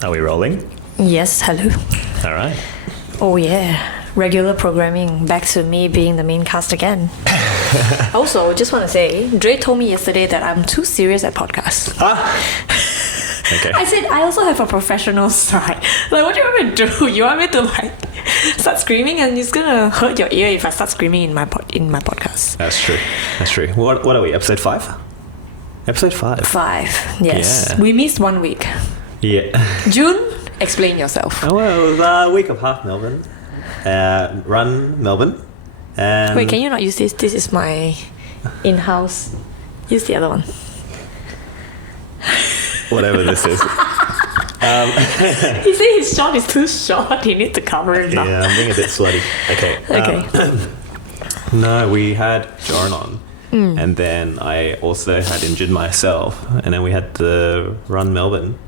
Are we rolling? Yes, hello. All right. Oh yeah, regular programming. Back to me being the main cast again. Also, just want to say, Dre told me yesterday that I'm too serious at podcasts. Okay. I said I also have a professional side. Like, what do you want me to do? You want me to start screaming, and it's gonna hurt your ear if I start screaming in my podcast. That's true. What are we? Episode 5? Episode 5. 5. Yes. Yeah. We missed 1 week. Yeah. June, explain yourself. Oh, well, it was a week of half Melbourne. Run Melbourne. And Wait, can you not use this? This is my in-house. Use the other one. whatever this is. He said his shot is too short. He needs to cover it now. Yeah, I'm being a bit sweaty. Okay. No, we had Joran on. And then I also had injured myself. And then we had to run Melbourne.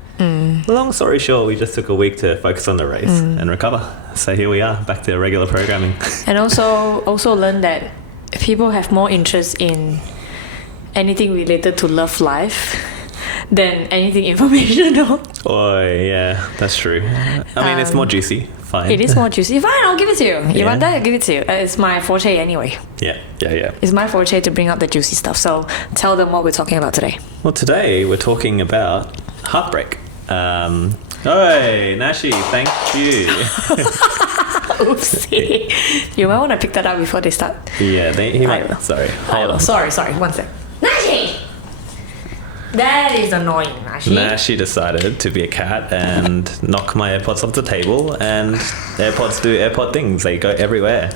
Long story short, we just took a week to focus on the race and recover. So here we are, back to regular programming. And also learned that people have more interest in anything related to love life than anything informational. Oh, yeah, that's true. I mean, it's more juicy. Fine. It is more juicy. Fine, I'll give it to you. You want that? I'll give it to you. It's my forte anyway. Yeah. It's my forte to bring out the juicy stuff. So tell them what we're talking about today. Well, today we're talking about Heartbreak. Hey, Nashi, thank you. Oopsie. You might want to pick that up before they start. Yeah, he might. Sorry. Hold on. Sorry. 1 sec. Nashi! That is annoying, Nashi. Nashi decided to be a cat and knock my AirPods off the table, and AirPods do AirPod things. They go everywhere.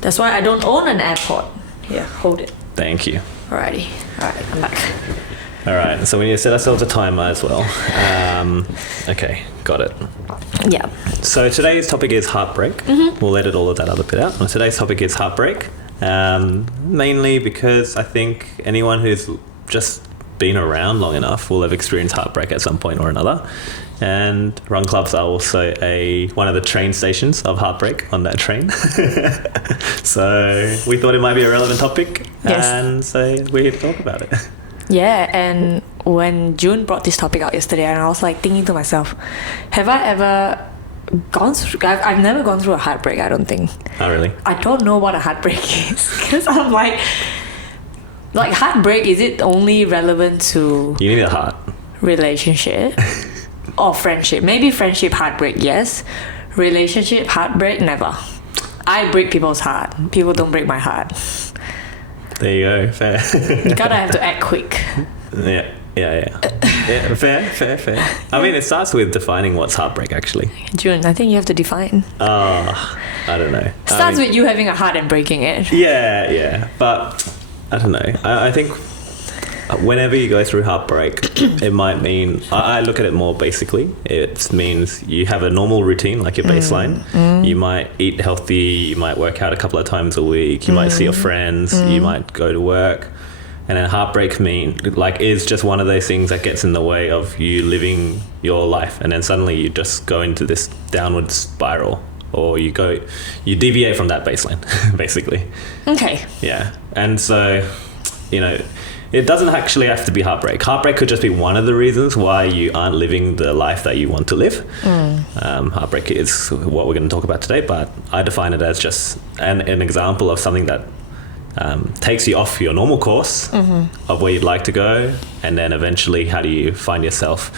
That's why I don't own an AirPod. Here, hold it. Thank you. Alright, I'm back. Alright, so we need to set ourselves a timer as well. Okay, got it. Yeah. So today's topic is Heartbreak. We'll edit all of that other bit out. Well, today's topic is Heartbreak. Mainly because I think anyone who's just been around long enough will have experienced heartbreak at some point or another. And run clubs are also one of the train stations of heartbreak on that train. So we thought it might be a relevant topic. Yes. And so we're here to talk about it. Yeah, and when June brought this topic out yesterday, and I was like thinking to myself, have I ever gone through... I've never gone through a heartbreak, I don't think. Oh, really? I don't know what a heartbreak is. Because I'm like heartbreak, is it only relevant to... You need a heart. Relationship or friendship? Maybe friendship heartbreak, yes. Relationship heartbreak, never. I break people's heart. People don't break my heart. There you go. Fair. You gotta have to act quick. Yeah. Fair. I mean, it starts with defining what's heartbreak, actually. June, I think you have to define. I don't know. Starts with you having a heart and breaking it. Yeah. But I don't know. I think whenever you go through heartbreak, it might mean... I look at it more basically. It means you have a normal routine, like your baseline. You might eat healthy. You might work out a couple of times a week. You might see your friends. You might go to work. And then heartbreak is just one of those things that gets in the way of you living your life. And then suddenly you just go into this downward spiral, or you deviate from that baseline, basically. Okay. Yeah. And so, it doesn't actually have to be heartbreak. Heartbreak could just be one of the reasons why you aren't living the life that you want to live. Heartbreak is what we're going to talk about today, but I define it as just an example of something that takes you off your normal course of where you'd like to go, and then eventually how do you find yourself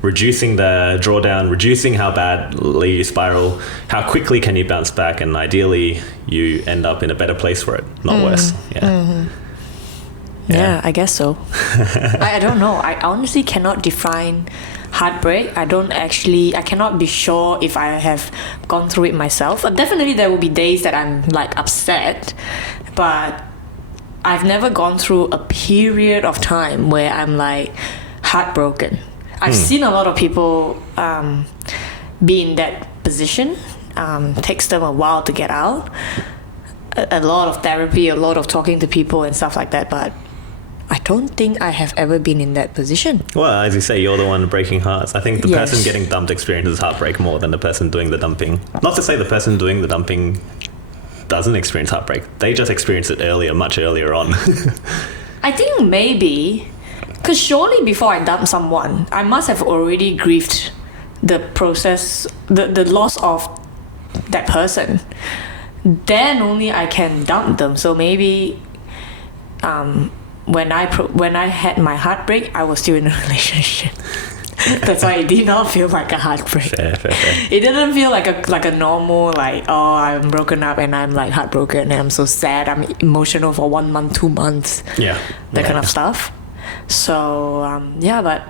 reducing the drawdown, reducing how badly you spiral, how quickly can you bounce back, and ideally you end up in a better place for it, not worse. Yeah, I guess so. I don't know. I honestly cannot define heartbreak. I cannot be sure if I have gone through it myself. Definitely there will be days that I'm like upset, but I've never gone through a period of time where I'm like heartbroken. I've seen a lot of people be in that position. Takes them a while to get out. A lot of therapy, a lot of talking to people and stuff like that, but I don't think I have ever been in that position. Well, as you say, you're the one breaking hearts. I think the person getting dumped experiences heartbreak more than the person doing the dumping. Not to say the person doing the dumping doesn't experience heartbreak. They just experience it much earlier on. I think maybe Because surely before I dump someone, I must have already grieved the process, the loss of that person. Then only I can dump them. So maybe when I had my heartbreak, I was still in a relationship. That's why it did not feel like a heartbreak. Fair. It didn't feel like a normal, like, oh, I'm broken up and I'm like heartbroken and I'm so sad, I'm emotional for 1 month, 2 months. Yeah. That kind of stuff. So but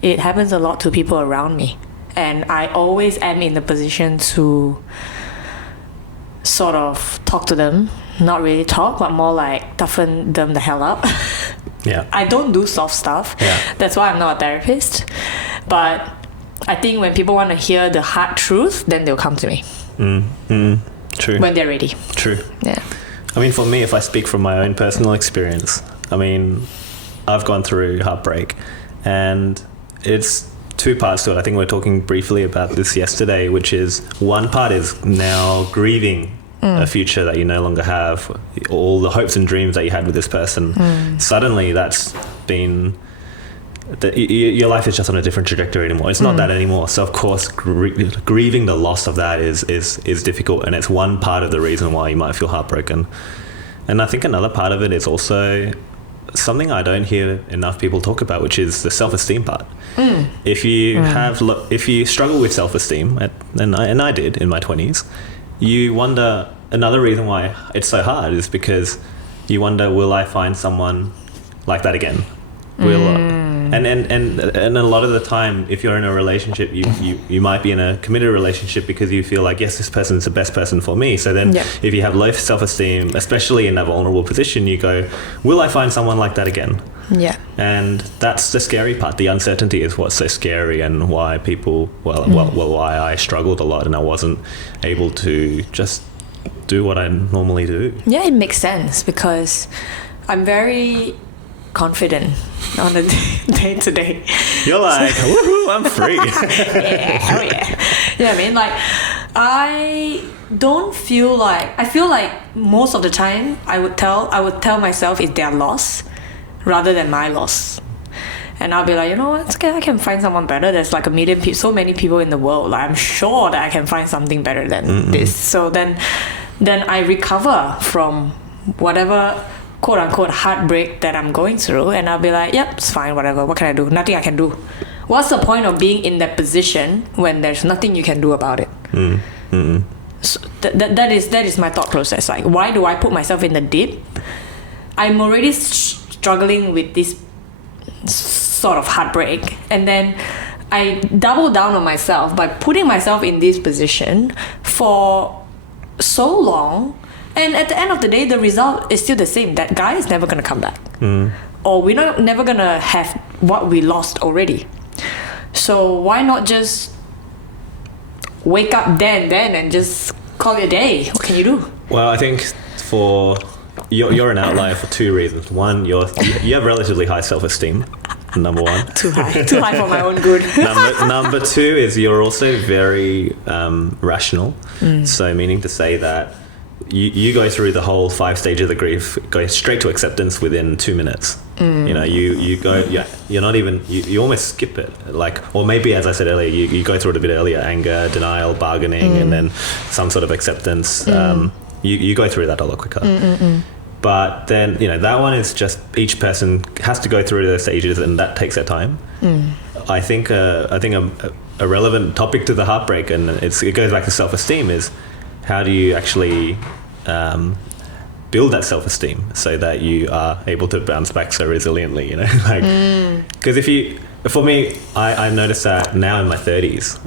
it happens a lot to people around me, and I always am in the position to sort of talk to them, not really talk, but more like toughen them the hell up. Yeah. I don't do soft stuff. Yeah. That's why I'm not a therapist. But I think when people want to hear the hard truth, then they'll come to me. True. When they're ready. True. Yeah. I mean, for me, if I speak from my own personal experience, I mean, I've gone through heartbreak, and it's 2 parts to it. I think we were talking briefly about this yesterday, which is one part is now grieving a future that you no longer have, all the hopes and dreams that you had with this person. Suddenly that's been, your life is just on a different trajectory anymore. It's not that anymore. So of course, grieving the loss of that is difficult, and it's one part of the reason why you might feel heartbroken. And I think another part of it is also something I don't hear enough people talk about, which is the self-esteem part. If you struggle with self-esteem, and I did in my 20s, you wonder, another reason why it's so hard is because you wonder, will I find someone like that again? And a lot of the time, if you're in a relationship, you might be in a committed relationship because you feel like, yes, this person's the best person for me. So then if you have low self-esteem, especially in a vulnerable position, you go, will I find someone like that again? Yeah. And that's the scary part. The uncertainty is what's so scary, and why people, why I struggled a lot and I wasn't able to just do what I normally do. Yeah, it makes sense because I'm very confident on a day-to-day. You're like, woohoo, I'm free. Yeah, hell yeah. Yeah, I mean, like, I feel like most of the time I would tell myself it's their loss rather than my loss. And I'll be like, you know what, it's okay, I can find someone better. There's like so many people in the world. Like, I'm sure that I can find something better than this. So then I recover from whatever quote-unquote heartbreak that I'm going through, and I'll be like, yep, it's fine, whatever, what can I do? Nothing I can do. What's the point of being in that position when there's nothing you can do about it? So that is my thought process. Like, why do I put myself in the deep? I'm already struggling with this sort of heartbreak, and then I double down on myself by putting myself in this position for so long. And at the end of the day, the result is still the same. That guy is never going to come back. Or we're never going to have what we lost already. So why not just wake up then and just call it a day? What can you do? Well, I think you're an outlier for 2 reasons. One, you have relatively high self-esteem. Number 1. Too high for my own good. Number 2 is you're also very rational. So meaning to say that you go through the whole 5 stages of grief, go straight to acceptance within 2 minutes. You know, you go, you're not even, you almost skip it. Like, or maybe, as I said earlier, you go through it a bit earlier: anger, denial, bargaining, and then some sort of acceptance. You go through that a lot quicker. But then, you know, that one is just, each person has to go through the stages, and that takes their time. I think a relevant topic to the heartbreak, and it goes back to self-esteem, is how do you actually build that self-esteem so that you are able to bounce back so resiliently, you know? Like, because for me, I've noticed that now in my 30s,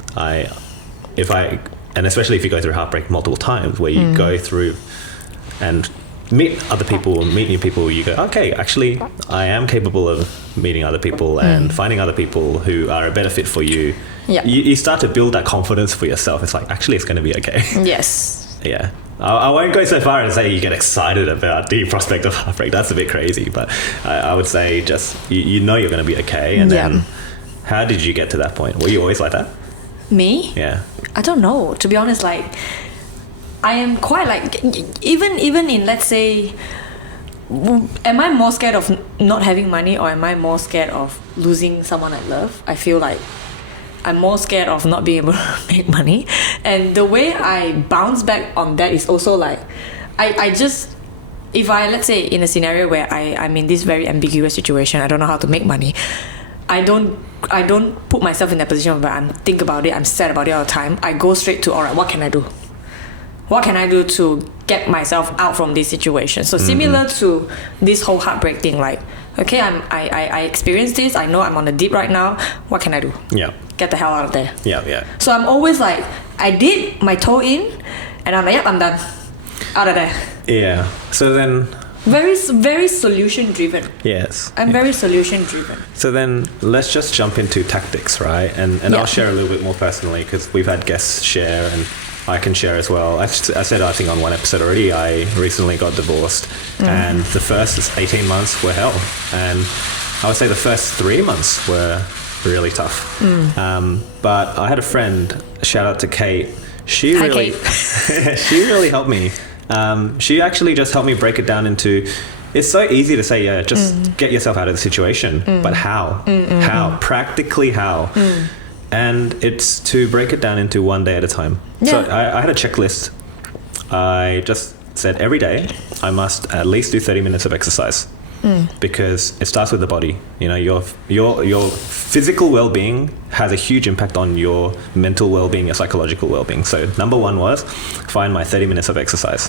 and especially if you go through heartbreak multiple times, where you go through and meet other people, meet new people, you go, okay, actually, I am capable of meeting other people and finding other people who are a better fit for you. Yeah. You start to build that confidence for yourself. It's like, actually, it's going to be okay. Yes. Yeah. I won't go so far as say you get excited about the prospect of heartbreak. That's a bit crazy. But I would say just, you know you're going to be okay. And then how did you get to that point? Were you always like that? Me? Yeah. I don't know. To be honest, like, I am quite like, even in, let's say, am I more scared of not having money, or am I more scared of losing someone I love? I feel like I'm more scared of not being able to make money. And the way I bounce back on that is also like, I just, if I, let's say in a scenario where I'm in this very ambiguous situation, I don't know how to make money, I don't put myself in that position where I'm think about it, I'm sad about it all the time. I go straight to, all right, what can I do? What can I do to get myself out from this situation? So similar to this whole heartbreak thing, like, okay, I experienced this, I know I'm on the deep right now, what can I do? Yeah. Get the hell out of there. Yeah. So I'm always like, I did my toe in, and I'm like, yep, I'm done. Out of there. Yeah. So then... Very solution driven. Yes. I'm very solution driven. So then let's just jump into tactics, right? And I'll share a little bit more personally, because we've had guests share and I can share as well. I said, I think on one episode already, I recently got divorced, and the first 18 months were hell. And I would say the first 3 months were really tough. But I had a friend, shout out to Kate. She really helped me. She actually just helped me break it down into, it's so easy to say, yeah, just get yourself out of the situation, but how? How? Practically how? And it's to break it down into one day at a time. Yeah. So I had a checklist. I just said every day I must at least do 30 minutes of exercise, because it starts with the body. You know, your physical well-being has a huge impact on your mental well-being, your psychological well-being. So number 1 was find my 30 minutes of exercise.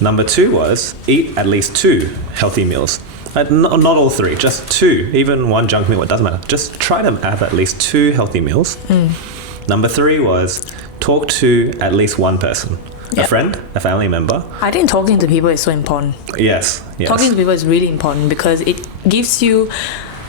Number 2 was eat at least 2 healthy meals. Not all 3, just 2. Even 1 junk meal, it doesn't matter. Just try to have at least 2 healthy meals. Number 3 was talk to at least 1 person. A friend, a family member. I think talking to people is so important. Yes. Talking to people is really important, because it gives you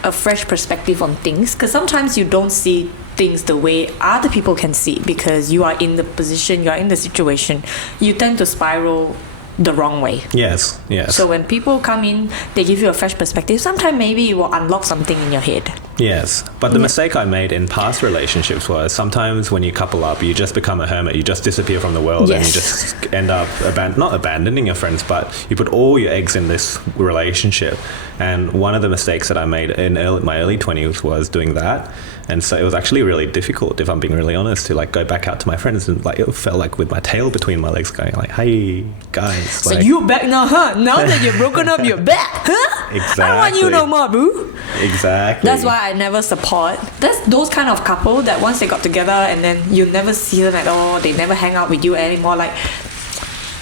a fresh perspective on things. Because sometimes you don't see things the way other people can see, because you are in the position, you are in the situation. You tend to spiral the wrong way. Yes. So when people come in, they give you a fresh perspective. Sometimes maybe it will unlock something in your head. Yes. But the mistake I made in past relationships was sometimes when you couple up, you just become a hermit. You just disappear from the world, and you just end up not abandoning your friends, but you put all your eggs in this relationship. And one of the mistakes that I made in my early 20s was doing that. And so it was actually really difficult, if I'm being really honest, to like go back out to my friends, and like it felt like with my tail between my legs, going like, "Hey guys, so you're back now, huh? Now that you're broken up, you're back, huh? Exactly. I don't want you no more, boo." Exactly. That's why I never support. That's those kind of couple that once they got together and then you never see them at all. They never hang out with you anymore. Like,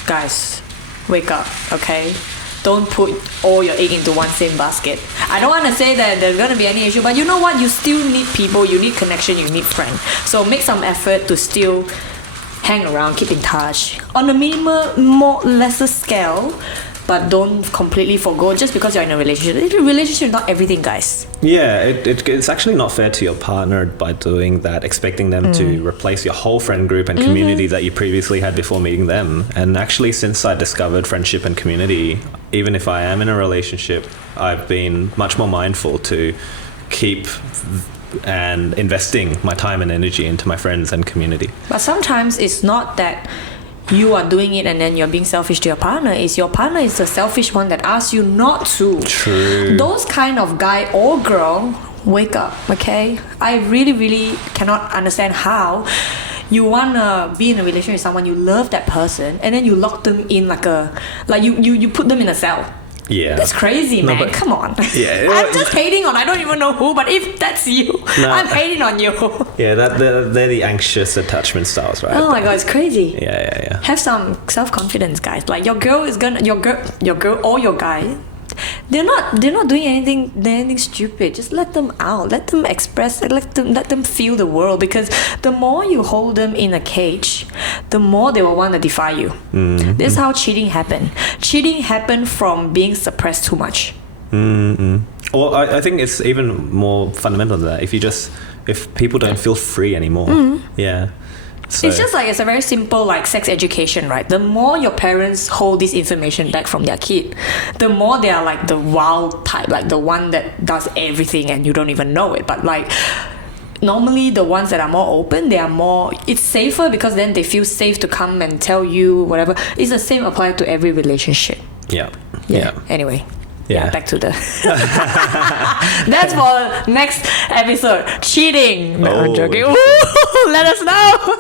guys, wake up, okay? Don't put all your egg into one same basket. I don't want to say that there's going to be any issue, but you know what? You still need people, you need connection, you need friends. So make some effort to still hang around, keep in touch on a minimal, lesser scale, but don't completely forgo just because you're in a relationship. A relationship is not everything, guys. Yeah, it's actually not fair to your partner by doing that, expecting them to replace your whole friend group and community that you previously had before meeting them. And actually, since I discovered friendship and community, even if I am in a relationship, I've been much more mindful to keep and investing my time and energy into my friends and community. But sometimes it's not that you are doing it and then you're being selfish to your partner. It's your partner is the selfish one that asks you not to. True. Those kind of guy or girl, wake up, okay? I really cannot understand how you wanna be in a relationship with someone, you love that person, and then you lock them in like you put them in a cell. Yeah. That's crazy, man. No, come on. Yeah. I'm just hating on, I don't even know who, but if that's you, I'm hating on you. Yeah, they're the anxious attachment styles, right? Oh my god, it's crazy. Yeah. Have some self-confidence, guys. Like your girl or your guy, they're not doing anything stupid. Just let them out. Let them express. Let them feel the world. Because the more you hold them in a cage, the more they will want to defy you. This is how cheating happened. Cheating happened from being suppressed too much. Or I think it's even more fundamental than that. If people don't feel free anymore, yeah. So it's just like, it's a very simple like sex education, right? The more your parents hold this information back from their kid, the more they are like the wild type, like the one that does everything and you don't even know it. But like normally the ones that are more open, it's safer because then they feel safe to come and tell you whatever. It's the same applied to every relationship. Yeah. Yeah. Anyway. Yeah. Back to the. That's for next episode. Cheating. No, I'm joking. Ooh, let us know.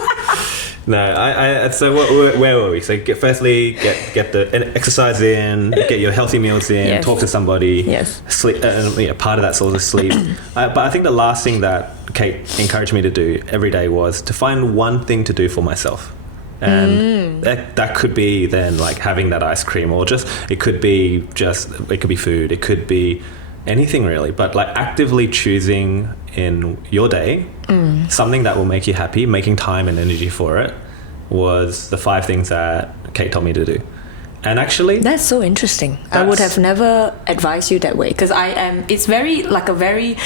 No, I so where were we? So firstly, get the exercise in, get your healthy meals in, Yes. talk to somebody. Yes. Sleep. Part of that's also sleep. But I think the last thing that Kate encouraged me to do every day was to find one thing to do for myself. And that could be then like having that ice cream, or it could be food, it could be anything really, but like actively choosing in your day something that will make you happy, making time and energy for it, was the 5 things that Kate told me to do. And actually, that's so interesting. I would have never advised you that way, because it's very like a very,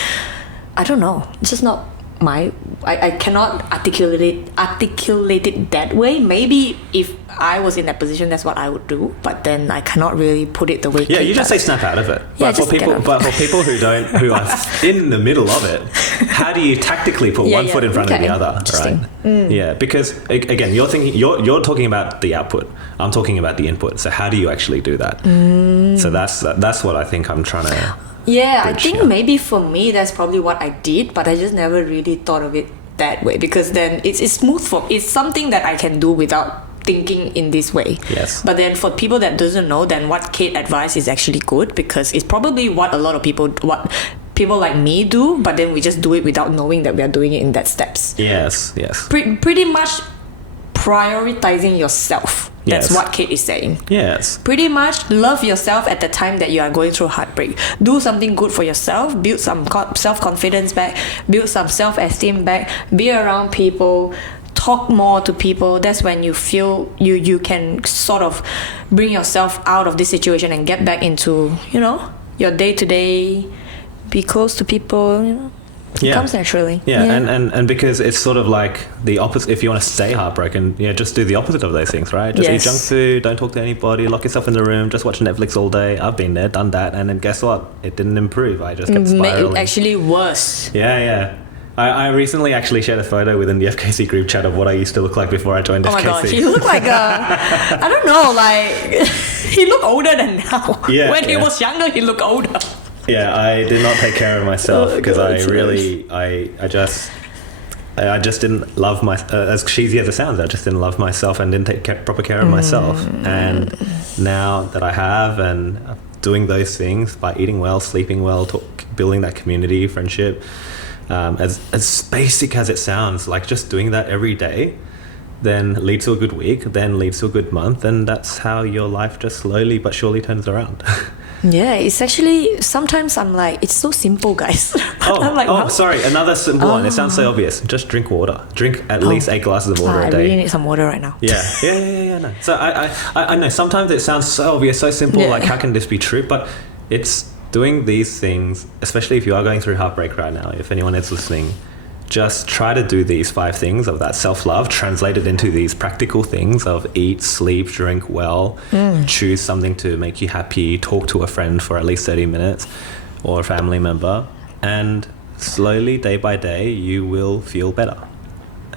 I don't know, it's just not I cannot articulate it that way. Maybe if I was in that position, that's what I would do, but then I cannot really put it the way. Yeah, you just say snap out of it. Yeah, but for people who are in the middle of it, how do you tactically put one foot in front of the other, right? Yeah, because again, you're talking about the output. I'm talking about the input. So how do you actually do that? So that's what I think I'm trying to. Yeah, I think maybe for me that's probably what I did, but I just never really thought of it that way, because then it's something that I can do without thinking in this way. Yes. But then for people that doesn't know, then what Kate advised is actually good, because it's probably what people like me do, but then we just do it without knowing that we are doing it in that steps. Yes. Pretty much prioritizing yourself. That's Yes. what Kate is saying. Yes. Pretty much love yourself at the time that you are going through heartbreak. Do something good for yourself. Build some self-confidence back. Build some self-esteem back. Be around people. Talk more to people. That's when you feel you can sort of bring yourself out of this situation and get back into, your day-to-day. Be close to people, It comes naturally. Yeah. And because it's sort of like the opposite. If you want to stay heartbroken, just do the opposite of those things, right? Just eat junk food, don't talk to anybody, lock yourself in the room, just watch Netflix all day. I've been there, done that, and then guess what? It didn't improve. I just kept spiraling. It actually worse. Yeah. I recently actually shared a photo within the FKC group chat of what I used to look like before I joined FKC. Oh my god, he looked like I don't know, like he looked older than now. Yeah, when he was younger, he looked older. Yeah, I did not take care of myself because I just didn't love my, as cheesy as it sounds, I just didn't love myself and didn't take proper care of myself. And now that I have, and doing those things by eating well, sleeping well, building that community, friendship, as basic as it sounds, like just doing that every day, then leads to a good week, then leads to a good month, and that's how your life just slowly but surely turns around. Yeah, it's actually, sometimes I'm like, it's so simple, guys. I'm like, sorry, another simple one. It sounds so obvious. Just drink water. Drink at least 8 glasses of water a day. I really need some water right now. Yeah. No. So I know sometimes it sounds so obvious, so simple, like how can this be true? But it's doing these things, especially if you are going through heartbreak right now, if anyone is listening, just try to do these 5 things of that self-love translated into these practical things of eat, sleep, drink well, choose something to make you happy, talk to a friend for at least 30 minutes or a family member, and slowly, day by day, you will feel better.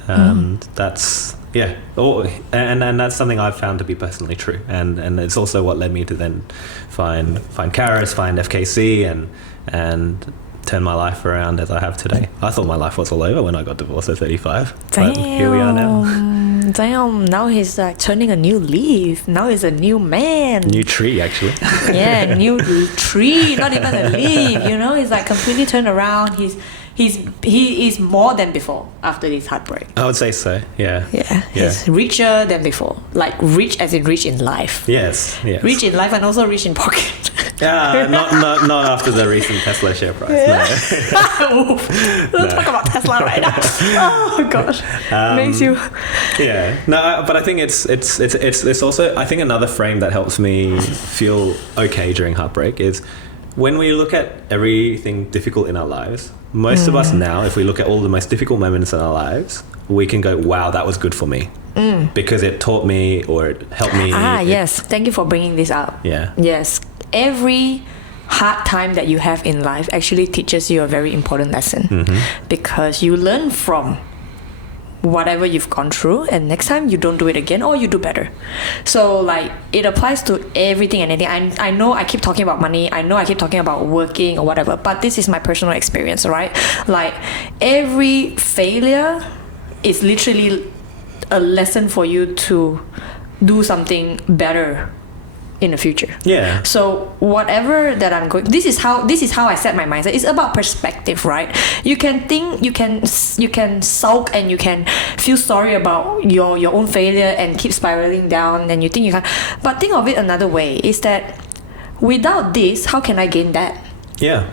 That's and that's something I've found to be personally true, and it's also what led me to then find Charis, find FKC, and turn my life around as I have today. I thought my life was all over when I got divorced at 35. Damn. But here we are now. Damn, now he's like turning a new leaf. Now he's a new man. New tree, actually. Yeah, new tree, not even a leaf, he's like completely turned around. He is more than before after this heartbreak. I would say so, yeah. Yeah, he's richer than before. Like rich as in rich in life. Yes. Rich in life and also rich in pocket. Not after the recent Tesla share price. No. Don't talk about Tesla right now. Oh gosh, makes you. Yeah, no, but I think it's also, I think another frame that helps me feel okay during heartbreak is when we look at everything difficult in our lives. Most of us now, if we look at all the most difficult moments in our lives, we can go, wow, that was good for me. Because it taught me or it helped me. Yes. Thank you for bringing this up. Yeah. Yes. Every hard time that you have in life actually teaches you a very important lesson. Because you learn from whatever you've gone through, and next time you don't do it again, or you do better. So like it applies to everything and anything. I know I keep talking about money, I know I keep talking about working or whatever, but this is my personal experience, right? Like every failure is literally a lesson for you to do something better in the future. Yeah. So whatever that I'm going, this is how I set my mindset. It's about perspective, right? You can think, you can sulk and you can feel sorry about your own failure and keep spiraling down, and you think you can, but think of it another way, is that without this, how can I gain that? Yeah.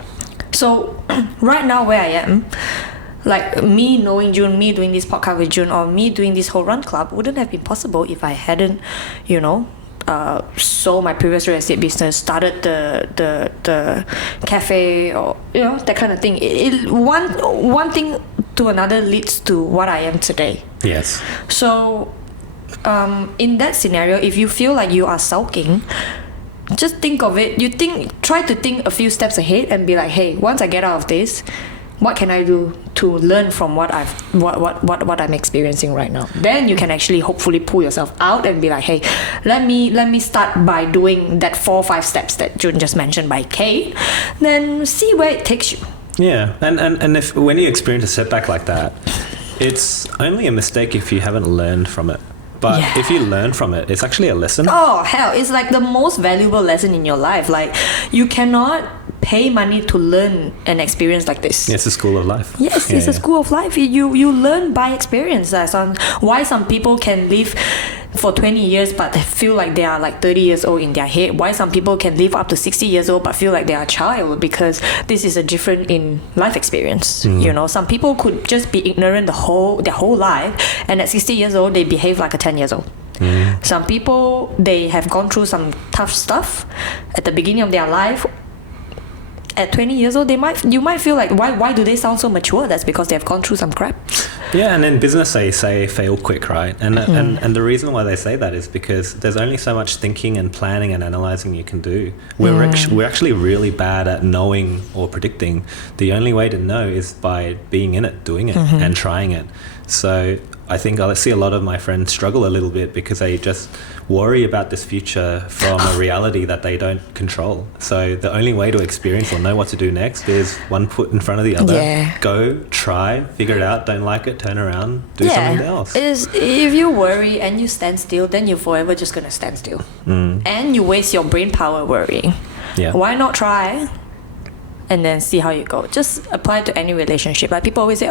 So right now where I am, like me knowing June, me doing this podcast with June, or me doing this whole run club wouldn't have been possible if I hadn't, sold my previous real estate business, started the cafe, or that kind of thing. One thing to another leads to what I am today. Yes. So in that scenario, if you feel like you are sulking, just think of it. Try to think a few steps ahead and be like, hey, once I get out of this, what can I do to learn from what I'm experiencing right now? Then you can actually hopefully pull yourself out and be like, hey, let me start by doing that 4 or 5 steps that June just mentioned by Kate. Then see where it takes you. Yeah, and if when you experience a setback like that, it's only a mistake if you haven't learned from it. But if you learn from it, it's actually a lesson. Oh, hell, it's like the most valuable lesson in your life. Like, you cannot pay money to learn an experience like this. It's a school of life. Yes, it's a school of life. You learn by experience. Why some people can live for 20 years but feel like they are like 30 years old in their head. Why some people can live up to 60 years old but feel like they are a child, because this is a different in life experience. Some people could just be ignorant their whole life, and at 60 years old they behave like a 10 years old. Some people, they have gone through some tough stuff at the beginning of their life. At 20 years old, you might feel like, why do they sound so mature? That's because they have gone through some crap. Yeah, and in business they say fail quick, right? And the reason why they say that is because there's only so much thinking and planning and analyzing you can do. We're actually really bad at knowing or predicting. The only way to know is by being in it, doing it, and trying it. So I think I see a lot of my friends struggle a little bit because they just worry about this future from a reality that they don't control. So the only way to experience or know what to do next is one foot in front of the other. Yeah. Go, try, figure it out, don't like it, turn around, do something else. If you worry and you stand still, then you're forever just going to stand still. And you waste your brain power worrying. Yeah. Why not try? And then see how you go. Just apply it to any relationship. Like people always say,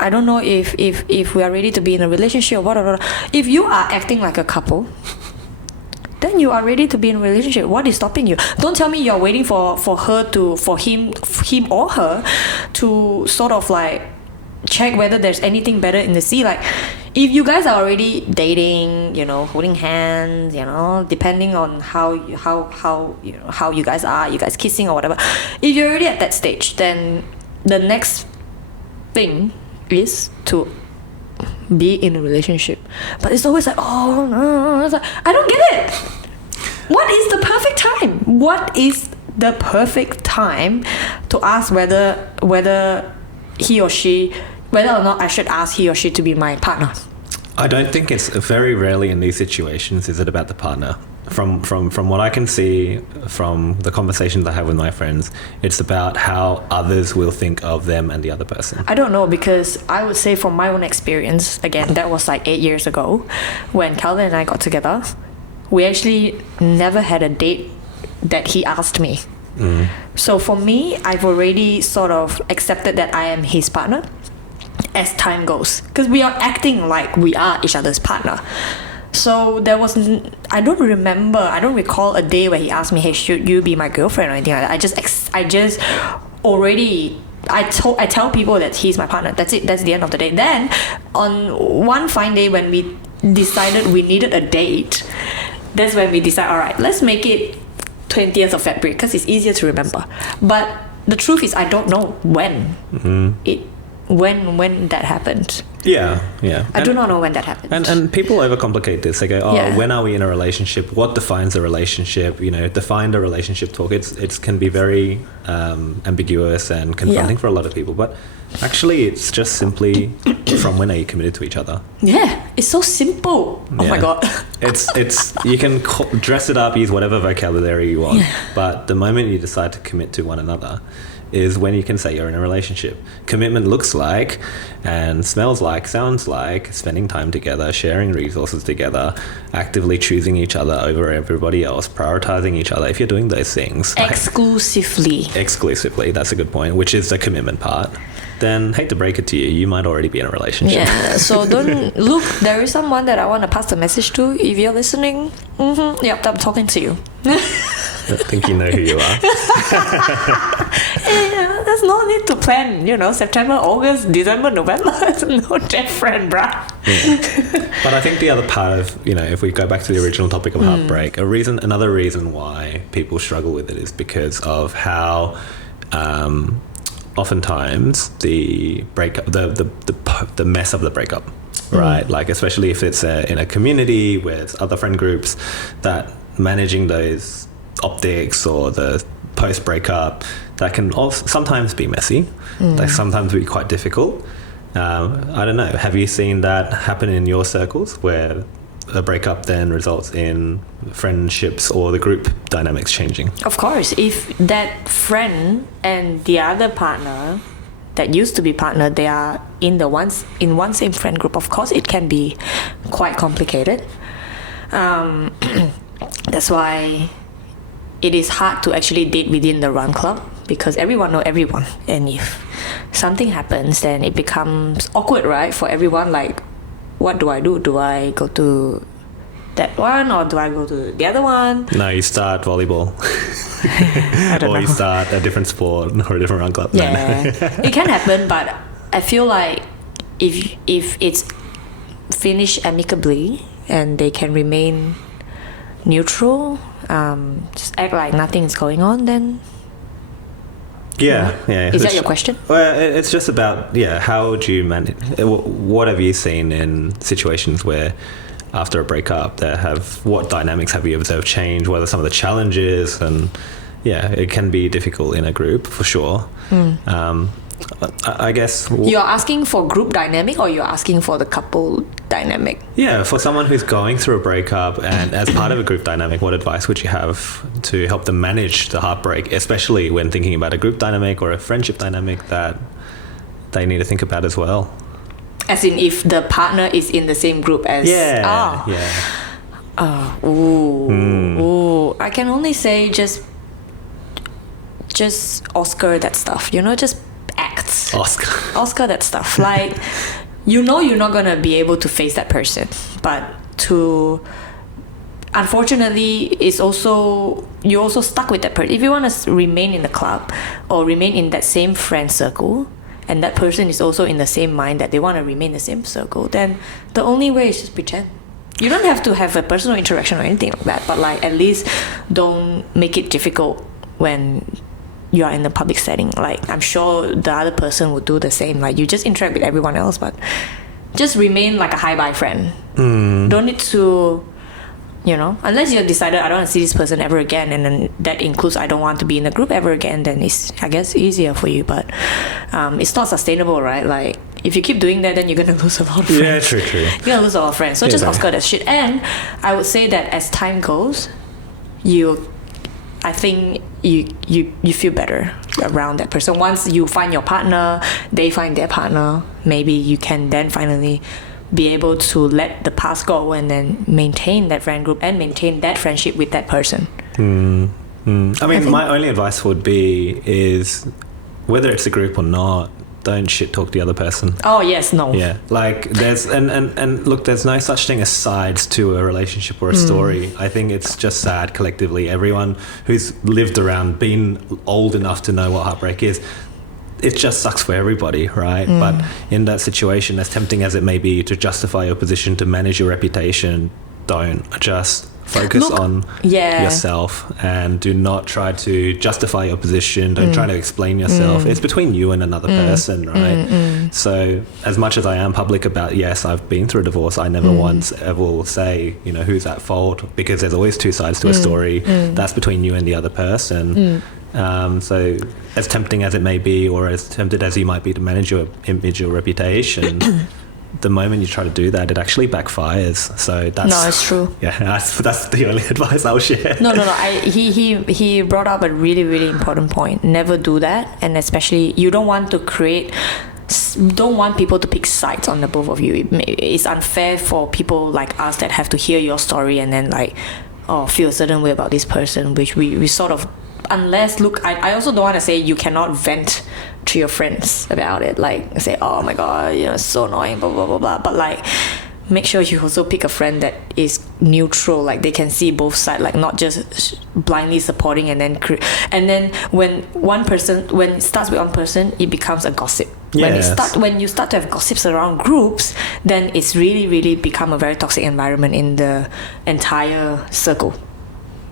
I don't know if we are ready to be in a relationship or whatever. If you are acting like a couple, then you are ready to be in a relationship. What is stopping you? Don't tell me you're waiting for him or her to sort of like check whether there's anything better in the sea. Like, if you guys are already dating, holding hands, depending on how you guys are, you guys kissing or whatever. If you're already at that stage, then the next thing is to be in a relationship. But it's always like, oh no, it's like, I don't get it. What is the perfect time? What is the perfect time to ask whether or not I should ask he or she to be my partner? I don't think it's very rarely in these situations is it about the partner. From what I can see from the conversations I have with my friends, it's about how others will think of them and the other person. I don't know, because I would say from my own experience, again, that was like 8 years ago when Calvin and I got together. We actually never had a date that he asked me. So for me, I've already sort of accepted that I am his partner as time goes, because we are acting like we are each other's partner. So there was, I don't recall a day where he asked me, hey, should you be my girlfriend or anything like that. I tell people that he's my partner. That's it. That's the end of the day. Then on one fine day when we decided we needed a date, that's when we decide, all right, let's make it 20th of February because it's easier to remember. But the truth is, I don't know when when that happened. Yeah. I do not know when that happens. And people overcomplicate this. They go, when are we in a relationship? What defines a relationship? Define a relationship talk. It can be very ambiguous and confronting for a lot of people. But actually, it's just simply from when are you committed to each other? Yeah, it's so simple. Oh my God. it's you can dress it up, use whatever vocabulary you want. But the moment you decide to commit to one another is when you can say you're in a relationship. Commitment looks like and smells like, sounds like spending time together, sharing resources together, actively choosing each other over everybody else, prioritizing each other. If you're doing those things exclusively, that's a good point, which is the commitment part. Then hate to break it to you, you might already be in a relationship. Yeah, so don't look, there is someone that I want to pass the message to. If you're listening, yep, I'm talking to you. I think you know who you are. Yeah, there's no need to plan, September, August, December, November. It's no different, bruh. Yeah. But I think the other part of, if we go back to the original topic of heartbreak, another reason why people struggle with it is because of how oftentimes the breakup, the mess of the breakup, right? Like, especially if it's in a community with other friend groups, that managing those optics or the post breakup, that can also sometimes be messy. They sometimes be quite difficult. I don't know, have you seen that happen in your circles where a breakup then results in friendships or the group dynamics changing? Of course, if that friend and the other partner that used to be partner, they are in one same friend group, of course it can be quite complicated. That's why it is hard to actually date within the run club, because everyone know everyone, and if something happens, then it becomes awkward, right, for everyone. Like, what do I do? Do I go to that one or do I go to the other one? No, you start volleyball. I don't know. You start a different sport or a different run club. Yeah, it can happen, but I feel like if it's finished amicably and they can remain neutral, just act like nothing is going on, then yeah. Is that your question? Well, it's just about how would you manage? What have you seen in situations where after a breakup, what dynamics have you observed change? What are some of the challenges? And it can be difficult in a group for sure. I guess you're asking for group dynamic, or you're asking for the couple dynamic? Yeah, for someone who's going through a breakup and as part of a group dynamic, what advice would you have to help them manage the heartbreak, especially when thinking about a group dynamic or a friendship dynamic that they need to think about as well? As in, if the partner is in the same group as I can only say just Oscar that stuff, just act. Oscar that stuff. Like, you're not gonna be able to face that person, but unfortunately, you're also stuck with that person. If you want to remain in the club or remain in that same friend circle, and that person is also in the same mind that they want to remain in the same circle, then the only way is just pretend. You don't have to have a personal interaction or anything like that, but like, at least don't make it difficult when you are in the public setting. Like, I'm sure the other person would do the same. Like, you just interact with everyone else, but just remain like a hi-bye friend. Don't need to, unless you decided I don't want to see this person ever again, and then that includes I don't want to be in the group ever again, then it's, I guess, easier for you. But it's not sustainable, right? Like, if you keep doing that, then you're gonna lose a lot of friends. Yeah, true. You're gonna lose a lot of friends. So just Oscar that shit. And I would say that as time goes, I think you feel better around that person. Once you find your partner, they find their partner, maybe you can then finally be able to let the past go and then maintain that friend group and maintain that friendship with that person. I mean, my only advice would be is, whether it's a group or not, don't shit talk the other person. Oh yes, no. Yeah, like there's and look, there's no such thing as sides to a relationship or a story. I think it's just sad collectively. Everyone who's lived around, been old enough to know what heartbreak is, it just sucks for everybody, right? But in that situation, as tempting as it may be to justify your position, to manage your reputation, don't. Just Focus on yourself and do not try to justify your position. Don't try to explain yourself. It's between you and another person, right? So as much as I am public about, yes, I've been through a divorce, I never once ever will say, you know, who's at fault, because there's always two sides to a story. That's between you and the other person. So as tempting as it may be, or as tempted as you might be to manage your image or reputation, the moment you try to do that, it actually backfires. So that's... No, it's true. Yeah, that's the only advice I'll share. No. He brought up a really, really important point. Never do that. And especially, you don't want people to pick sides on the both of you. It's unfair for people like us that have to hear your story and then like, feel a certain way about this person, which we sort of... Unless, look, I also don't want to say you cannot vent to your friends about it, like say, oh my god, you know, it's so annoying, blah blah blah blah, but like make sure you also pick a friend that is neutral, like they can see both sides, like not just blindly supporting and then when it starts with one person, it becomes a gossip. Yes. When you start to have gossips around groups, then it's really, really become a very toxic environment in the entire circle.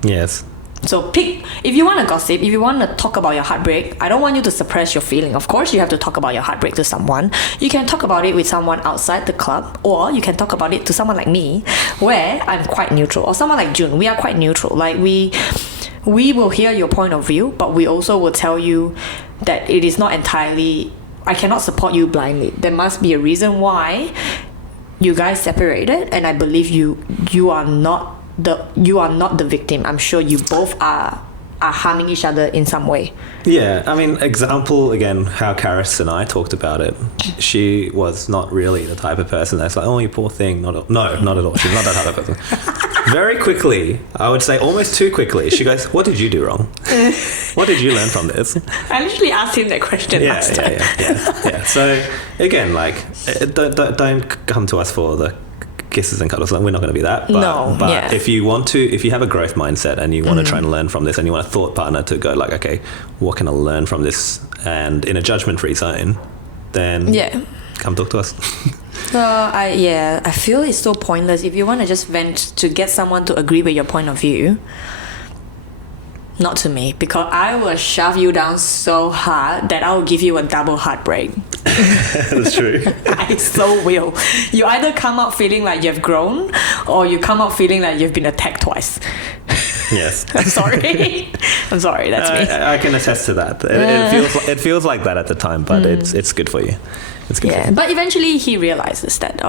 Yes. So if you want to gossip, if you want to talk about your heartbreak, I don't want you to suppress your feeling. Of course, you have to talk about your heartbreak to someone. You can talk about it with someone outside the club, or you can talk about it to someone like me, where I'm quite neutral, or someone like June. We are quite neutral. Like we will hear your point of view, but we also will tell you that it is not entirely... I cannot support you blindly. There must be a reason why you guys separated, and I believe you are not the victim. I'm sure you both are harming each other in some way. Yeah, I mean, example again, how Charis and I talked about it. She was not really the type of person that's like, oh, you poor thing. No, not at all. She's not that type of person. Very quickly, I would say almost too quickly, she goes, what did you do wrong? What did you learn from this? I literally asked him that question last time. Yeah. So again, like, don't come to us for the kisses and cuddles. We're not going to be that. But if you have a growth mindset and you want to try and learn from this, and you want a thought partner to go like, okay, what can I learn from this? And in a judgment-free zone, then come talk to us. I feel it's so pointless. If you want to just vent to get someone to agree with your point of view, not to me, because I will shove you down so hard that I will give you a double heartbreak. That's true. I so will. You either come out feeling like you've grown, or you come out feeling like you've been attacked twice. Yes. I'm sorry. That's me. I can attest to that. It feels like that at the time, but it's good for you. It's good. Yeah, but eventually he realizes that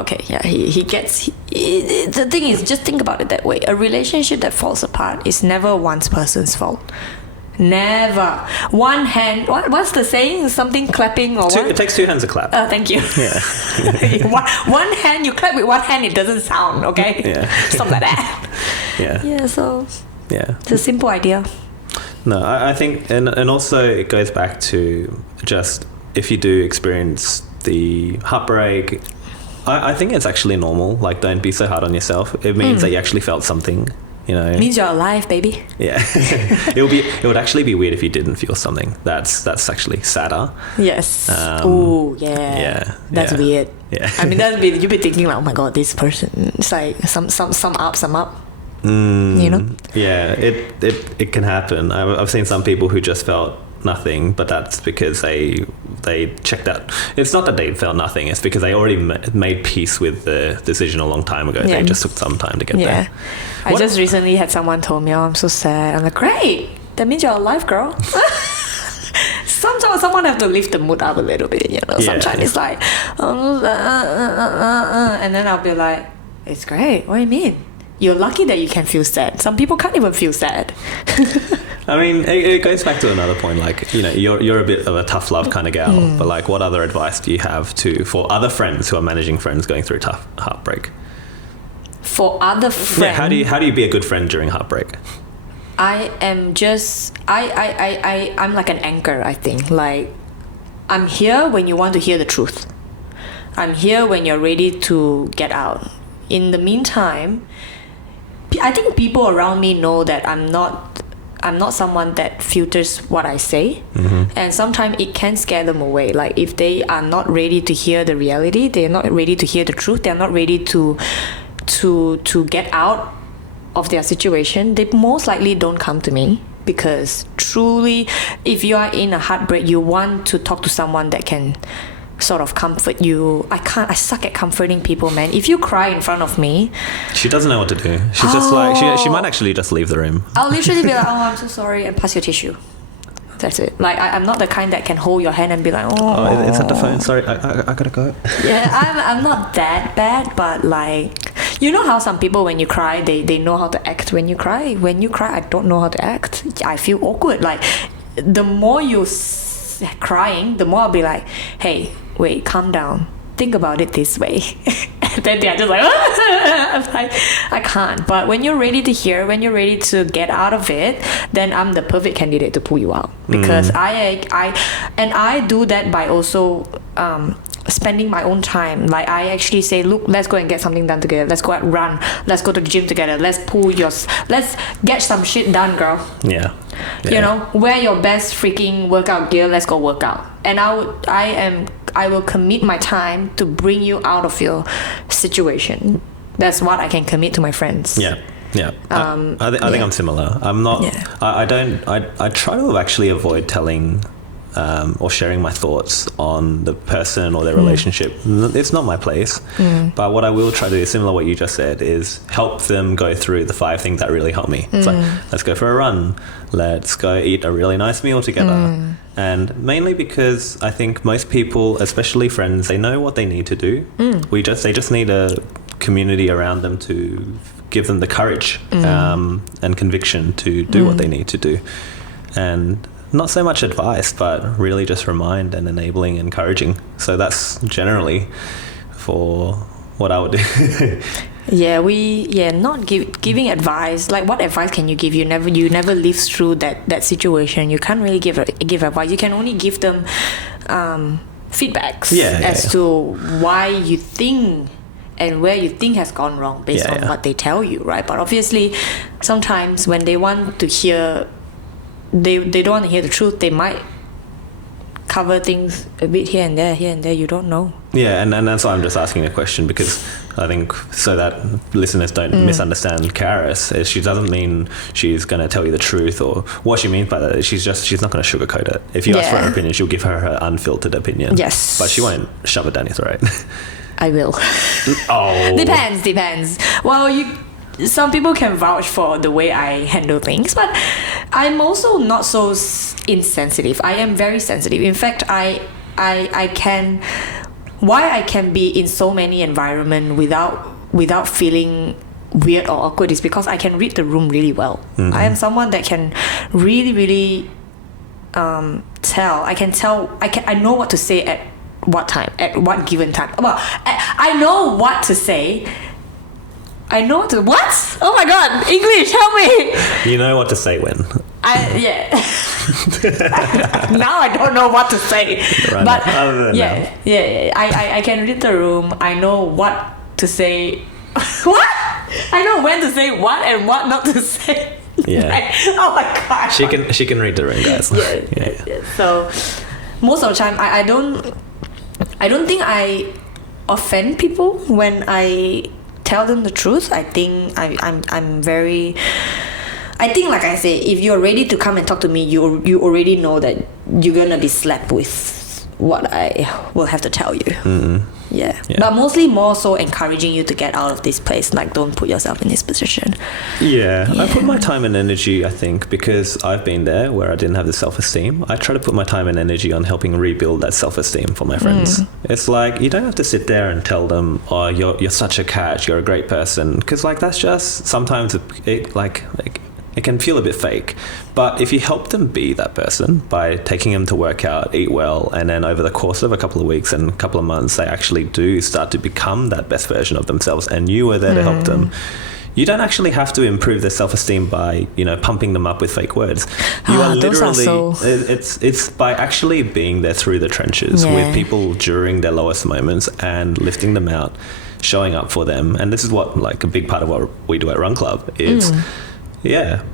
he gets. The thing is, just think about it that way. A relationship that falls apart is never one person's fault. Never. One hand. What's the saying? Something clapping or what? It takes two hands to clap. Oh, thank you. Yeah. one hand, you clap with one hand, it doesn't sound, okay? Yeah. Something like that. Yeah. Yeah, so... Yeah. It's a simple idea. No, I think... And also it goes back to just... If you do experience the heartbreak... I think it's actually normal. Like, don't be so hard on yourself. It means that you actually felt something... You know, it means you're alive, baby. Yeah. It would actually be weird if you didn't feel something. That's actually sadder. Yes. Oh, yeah. Yeah. That's weird. Yeah. I mean, that's weird. You'd be thinking like, oh my god, this person. It's like some up. You know? Yeah. It can happen. I've seen some people who just felt nothing, but that's because they checked out. It's not that they felt nothing, it's because they already made peace with the decision a long time ago. They just took some time to get there. I just recently had someone told me, oh, I'm so sad. I'm like, great, that means you're alive, girl. Sometimes someone have to lift the mood up a little bit, you know. Sometimes it's like and then I'll be like, it's great, what do you mean? You're lucky that you can feel sad. Some people can't even feel sad. I mean, it goes back to another point. Like, you know, you're a bit of a tough love kind of gal, but like, what other advice do you have for other friends who are managing friends going through tough heartbreak? For other friends, yeah, how do you be a good friend during heartbreak? I'm like an anchor. I think, like, I'm here when you want to hear the truth. I'm here when you're ready to get out. In the meantime, I think people around me know that I'm not someone that filters what I say, and sometimes it can scare them away. Like, if they are not ready to hear the reality, they're not ready to hear the truth, they're not ready to get out of their situation, they most likely don't come to me, because truly, if you are in a heartbreak, you want to talk to someone that can sort of comfort you. I suck at comforting people, man. If you cry in front of me, she doesn't know what to do. She's just like, she might actually just leave the room. I'll literally be like, oh, I'm so sorry, and pass your tissue. That's it. Like, I'm not the kind that can hold your hand and be like, oh, is that the phone? Sorry, I gotta go. Yeah, I'm not that bad, but like, you know how some people, when you cry, they know how to act when you cry. When you cry, I don't know how to act. I feel awkward. Like, the more you crying, the more I'll be like, hey, wait, calm down. Think about it this way. And then they're just like, I'm like, I can't. But when you're ready to hear, when you're ready to get out of it, then I'm the perfect candidate to pull you out. Because I do that by also spending my own time. Like, I actually say, look, let's go and get something done together. Let's go and run. Let's go to the gym together. Let's get some shit done, girl. Yeah. You know, wear your best freaking workout gear. Let's go work out. And I will commit my time to bring you out of your situation. That's what I can commit to my friends. Yeah. I think I'm similar. I'm not. Yeah. I try to actually avoid telling or sharing my thoughts on the person or their relationship. It's not my place. But what I will try to do, similar to what you just said, is help them go through the 5 things that really help me. It's like, let's go for a run. Let's go eat a really nice meal together. And mainly because I think most people, especially friends, they know what they need to do. They just need a community around them to give them the courage and conviction to do what they need to do. And not so much advice, but really just remind and enabling, encouraging. So that's generally for what I would do. Not giving advice. Like, what advice can you give? You never lived through that situation. You can't really give advice. You can only give them feedbacks as to why you think and where you think has gone wrong based on what they tell you, right? But obviously, sometimes when they want to hear, they don't want to hear the truth. They might cover things a bit here and there. You don't know. Yeah, and that's why I'm just asking a question, because I think so that listeners don't misunderstand Charis. She doesn't mean she's going to tell you the truth, or what she means by that is she's not going to sugarcoat it. If you ask for her opinion, she'll give her unfiltered opinion. Yes, but she won't shove it down your throat. I will. Oh, depends. Well, some people can vouch for the way I handle things, but I'm also not so insensitive. I am very sensitive. In fact, I can. Why I can be in so many environments without feeling weird or awkward is because I can read the room really well. I am someone that can really, really tell. I know what to say at what time, at what given time. Well, I know what to say. I know what? Oh my god, English, help me! You know what to say when. Now I don't know what to say. Right, but yeah. I can read the room. I know what to say. What? I know when to say what and what not to say. Yeah. Like, oh my god. She can read the room, guys. Yeah. So most of the time I don't think I offend people when I tell them the truth. I think I'm very. I think, like I say, if you're ready to come and talk to me, you already know that you're gonna be slapped with what I will have to tell you. Yeah. But mostly more so encouraging you to get out of this place. Like, don't put yourself in this position. Yeah. I put my time and energy, I think, because I've been there where I didn't have the self-esteem. I try to put my time and energy on helping rebuild that self-esteem for my friends. It's like, you don't have to sit there and tell them, oh, you're such a catch, you're a great person, because like that's just sometimes it can feel a bit fake. But if you help them be that person by taking them to work out, eat well, and then over the course of a couple of weeks and a couple of months, they actually do start to become that best version of themselves, and you were there to help them. You don't actually have to improve their self-esteem by, pumping them up with fake words. You are literally, it's by actually being there through the trenches with people during their lowest moments and lifting them out, showing up for them. And this is what, like, a big part of what we do at Run Club is...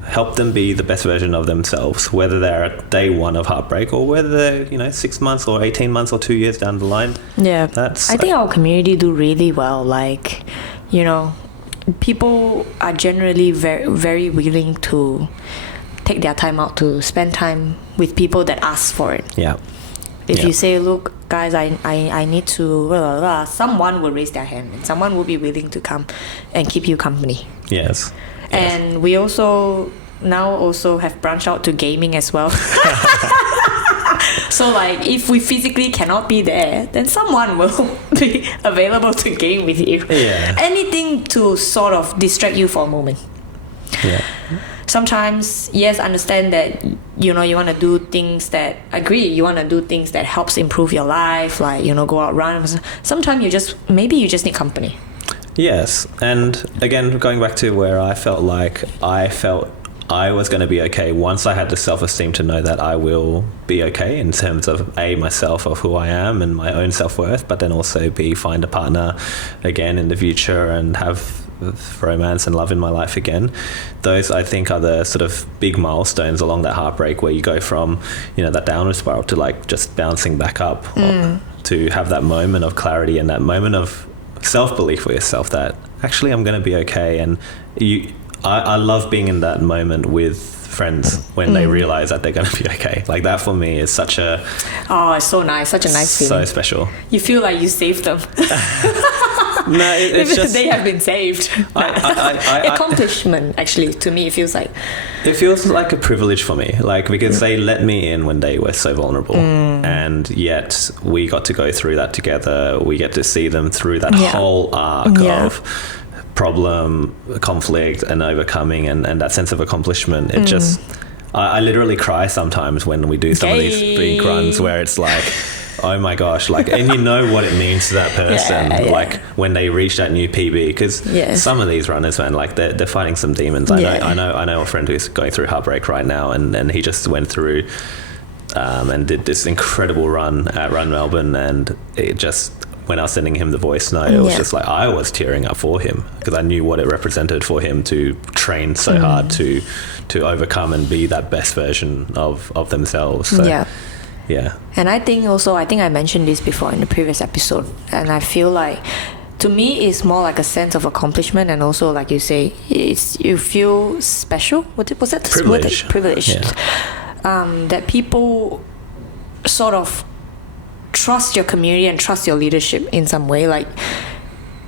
help them be the best version of themselves, whether they're at day one of heartbreak or whether they're 6 months or 18 months or 2 years down the line. I think our community do really well. Like, people are generally very, very willing to take their time out to spend time with people that ask for it. Yeah. If you say, look, guys, I need to, blah, blah, blah, someone will raise their hand and someone will be willing to come and keep you company. Yes. And we also now have branched out to gaming as well. So like if we physically cannot be there, then someone will be available to game with you. Yeah. Anything to sort of distract you for a moment. Yeah. Sometimes, yes, understand that, you know, you want to do things that, you want to do things that helps improve your life, like, you know, go out, run. Sometimes maybe you just need company. Yes. And again, going back to where I felt I was going to be okay once I had the self-esteem to know that I will be okay in terms of myself, of who I am and my own self-worth, but then also find a partner again in the future and have romance and love in my life again. Those, I think, are the sort of big milestones along that heartbreak where you go from, you know, that downward spiral to like just bouncing back up, or to have that moment of clarity and that moment of self-belief for yourself that actually I'm going to be okay. And I love being in that moment with friends when they realize that they're going to be okay. Like that for me is such a... Oh, it's so nice. Such a nice feeling. So special. You feel like you saved them. No, it's just... They have been saved. Accomplishment, actually, to me, it feels like... It feels like a privilege for me, like, because they let me in when they were so vulnerable. And yet we got to go through that together. We get to see them through that whole arc of problem, conflict, and overcoming, and that sense of accomplishment. It just... I literally cry sometimes when we do some of these big runs where it's like... Oh my gosh, like, and you know what it means to that person, like when they reach that new PB, because some of these runners, man, like they're fighting some demons. I know a friend who's going through heartbreak right now, and he just went through and did this incredible run at Run Melbourne, and it just, when I was sending him the voice note, it was just like I was tearing up for him because I knew what it represented for him to train so hard to overcome and be that best version of themselves. So, yeah. And I think I mentioned this before in the previous episode, and I feel like to me it's more like a sense of accomplishment, and also, like you say, you feel special. Was that the privilege? Privileged. That people sort of trust your community and trust your leadership in some way. Like,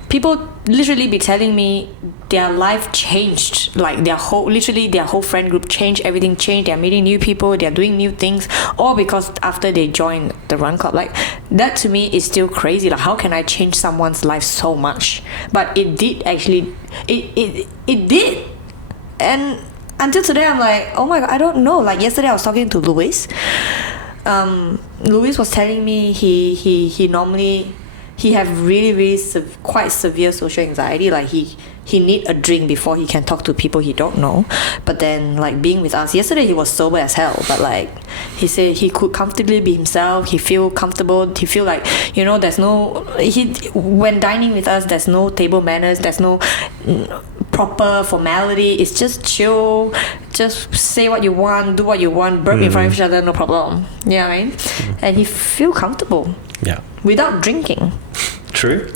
people literally be telling me their life changed, like their whole friend group changed, everything changed, they're meeting new people, they're doing new things, all because after they joined the run club. Like, that to me is still crazy. Like, how can I change someone's life so much? But it did actually, it did. And until today I'm like, oh my god, I don't know. Like, yesterday I was talking to Louis. Louis was telling me he normally have really quite severe social anxiety. Like, he need a drink before he can talk to people he don't know. But then, like, being with us yesterday, he was sober as hell, but like he said he could comfortably be himself. He feel comfortable. He feel like, you know, when dining with us, there's no table manners, there's no proper formality. It's just chill, just say what you want, do what you want, burp in front of each other, no problem. You know what I mean? And he feel comfortable without drinking. True.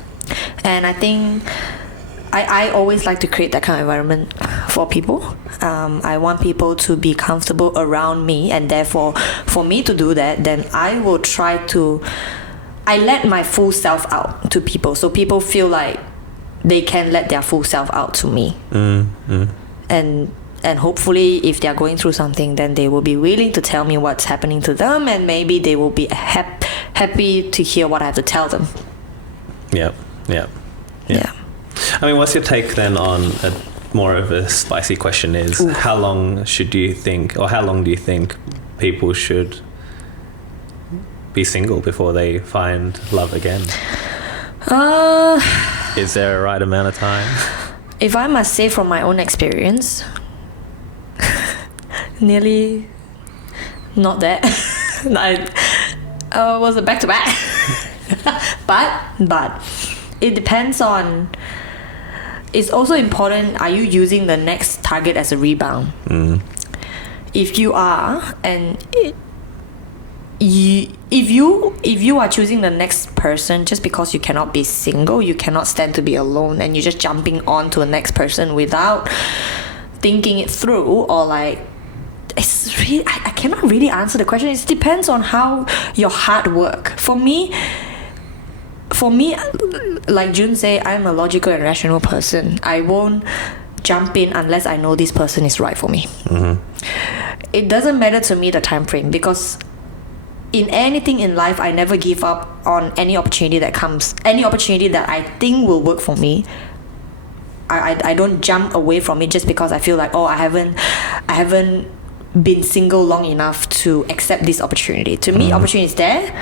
And I think I always like to create that kind of environment for people. I want people to be comfortable around me, and therefore for me to do that, then I will I let my full self out to people, so people feel like they can let their full self out to me. And hopefully if they're going through something, then they will be willing to tell me what's happening to them, and maybe they will be happy to hear what I have to tell them. Yeah. I mean, what's your take then on more of a spicy question is, how long do you think people should be single before they find love again? Is there a right amount of time? If I must say from my own experience, nearly not that. I was a back-to-back. But it depends on... It's also important, are you using the next target as a rebound? If you are, and if you are choosing the next person just because you cannot be single, you cannot stand to be alone, and you're just jumping on to the next person without thinking it through, or like, it's really, I cannot really answer the question. It depends on how your heart work. For me, like June say, I'm a logical and rational person. I won't jump in unless I know this person is right for me. It doesn't matter to me the time frame, because in anything in life, I never give up on any opportunity that comes, any opportunity that I think will work for me. I don't jump away from it just because I feel like, oh, I haven't been single long enough to accept this opportunity. To me, opportunity is there.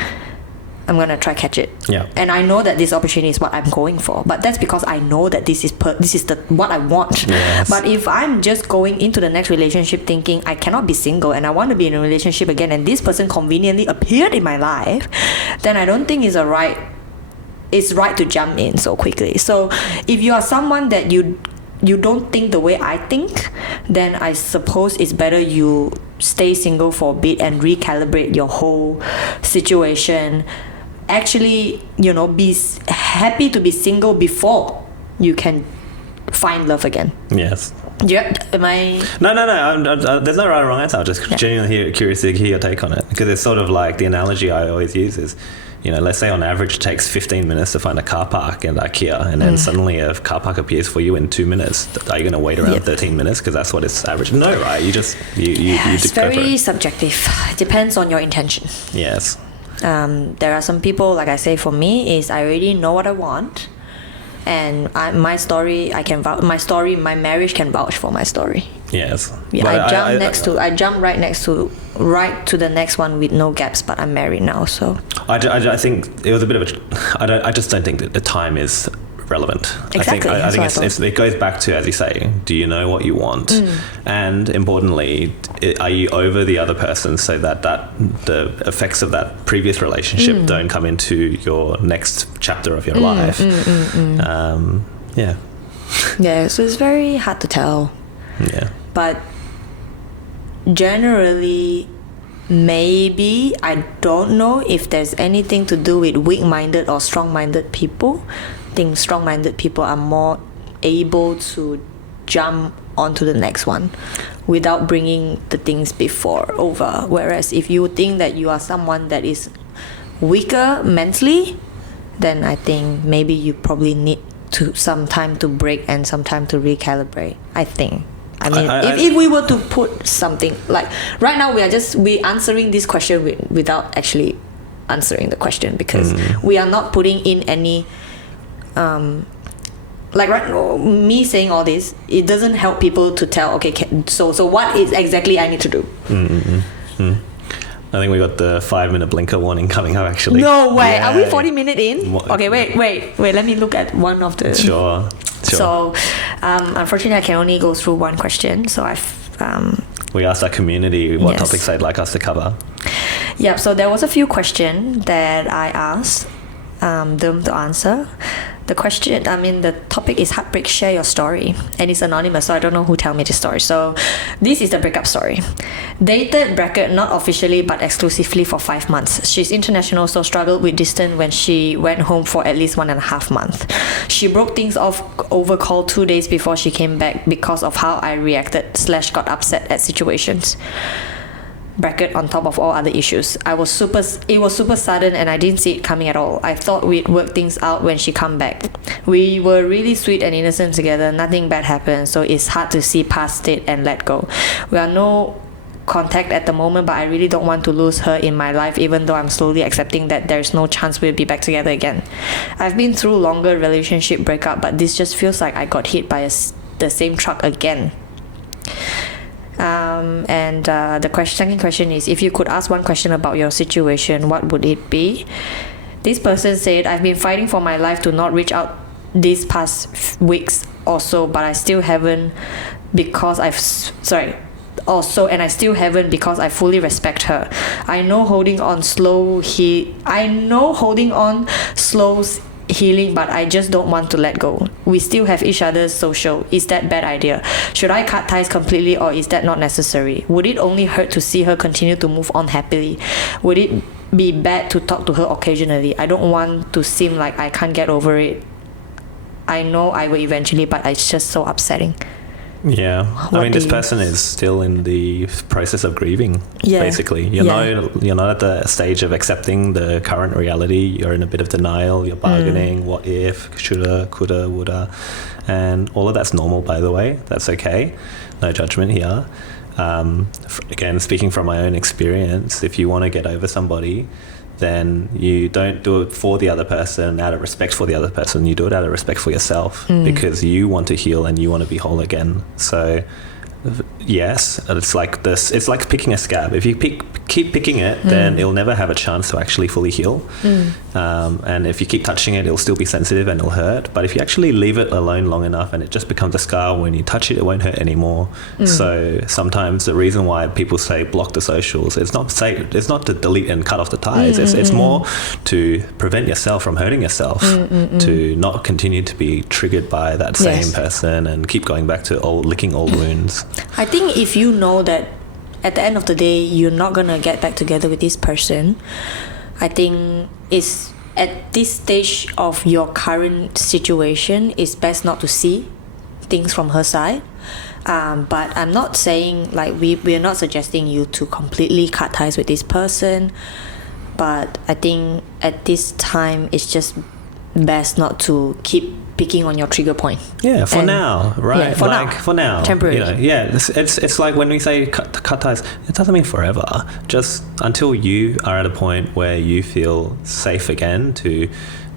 I'm gonna try catch it. Yeah. And I know that this opportunity is what I'm going for, but that's because I know that this is what I want. Yes. But if I'm just going into the next relationship thinking I cannot be single and I want to be in a relationship again, and this person conveniently appeared in my life, then I don't think it's right to jump in so quickly. So if you are someone that you don't think the way I think, then I suppose it's better you stay single for a bit and recalibrate your whole situation. Actually, be happy to be single before you can find love again. Yes. Yeah. Am I? No. There's no right or wrong answer. I'm just genuinely curious to hear your take on it, because it's sort of like the analogy I always use is, let's say on average it takes 15 minutes to find a car park in IKEA, and then suddenly a car park appears for you in 2 minutes. Are you going to wait around 13 minutes because that's what it's average? No, right? You just it's very subjective. It depends on your intention. Yes. There are some people, like I say, for me is I already know what I want, and my marriage can vouch for my story. Yes. Yeah, I jump right to the next one with no gaps, but I'm married now, so I think it was a bit of I just don't think that the time is relevant. Exactly. I think it goes back to, as you say, do you know what you want? And importantly, are you over the other person so that the effects of that previous relationship don't come into your next chapter of your life? Yeah, so it's very hard to tell. Yeah. But generally, maybe, I don't know if there's anything to do with weak-minded or strong-minded people. I think strong-minded people are more able to jump onto the next one without bringing the things before over. Whereas if you think that you are someone that is weaker mentally, then I think maybe you probably need some time to break and some time to recalibrate, I think. I mean, if we were to put something like right now, we answering this question without actually answering the question, because we are not putting in any like right now, me saying all this, it doesn't help people to tell, okay, so what is exactly I need to do. I think we got the 5-minute blinker warning coming up, actually. No way. Yeah. Are we 40 minutes in? Okay, wait. Let me look at one of the... Sure. So, unfortunately, I can only go through one question. So, we asked our community what topics they'd like us to cover. Yeah, so there was a few questions that I asked them to answer. The topic is Heartbreak, share your story. And it's anonymous, so I don't know who tell me the story. So this is the breakup story. Dated bracket, not officially but exclusively for 5 months. She's international, so struggled with distance when she went home for at least 1.5 months. She broke things off over call 2 days before she came back because of how I reacted / got upset at situations. Bracket on top of all other issues. It was super sudden and I didn't see it coming at all. I thought we'd work things out when she come back. We were really sweet and innocent together. Nothing bad happened, so it's hard to see past it and let go. We are no contact at the moment, but I really don't want to lose her in my life, even though I'm slowly accepting that there's no chance we'll be back together again. I've been through longer relationship breakup, but this just feels like I got hit by the same truck again. The second question is, if you could ask one question about your situation, what would it be? This person said, I've been fighting for my life to not reach out these past weeks or so, but I still haven't because I fully respect her. I know holding on slows healing, but I just don't want to let go. We still have each other's social. Is that bad idea? Should I cut ties completely, or is that not necessary? Would it only hurt to see her continue to move on happily? Would it be bad to talk to her occasionally? I don't want to seem like I can't get over it. I know I will eventually, but it's just so upsetting. Yeah, I mean, this person is still in the process of grieving. Basically, you're not at the stage of accepting the current reality. You're in a bit of denial. You're bargaining. What if? Shoulda, coulda, woulda, and all of that's normal. By the way, that's okay. No judgment here. Again, speaking from my own experience, if you want to get over somebody, then you don't do it for the other person out of respect for the other person. You do it out of respect for yourself, because you want to heal and you want to be whole again. So yes, it's like this. It's like picking a scab. If you keep picking it, then it'll never have a chance to actually fully heal. And if you keep touching it, it'll still be sensitive and it'll hurt. But if you actually leave it alone long enough and it just becomes a scar, when you touch it, it won't hurt anymore. So sometimes the reason why people say block the socials, it's not to delete and cut off the ties. It's more to prevent yourself from hurting yourself, to not continue to be triggered by that same person and keep going back to licking old wounds. I think if you know that at the end of the day you're not gonna get back together with this person, I think it's at this stage of your current situation, it's best not to see things from her side. But I'm not saying, like, we're not suggesting you to completely cut ties with this person, but I think at this time it's just best not to keep picking on your trigger point. Yeah, for now, right? Yeah, for now. Temporarily. It's like when we say cut ties, it doesn't mean forever. Just until you are at a point where you feel safe again to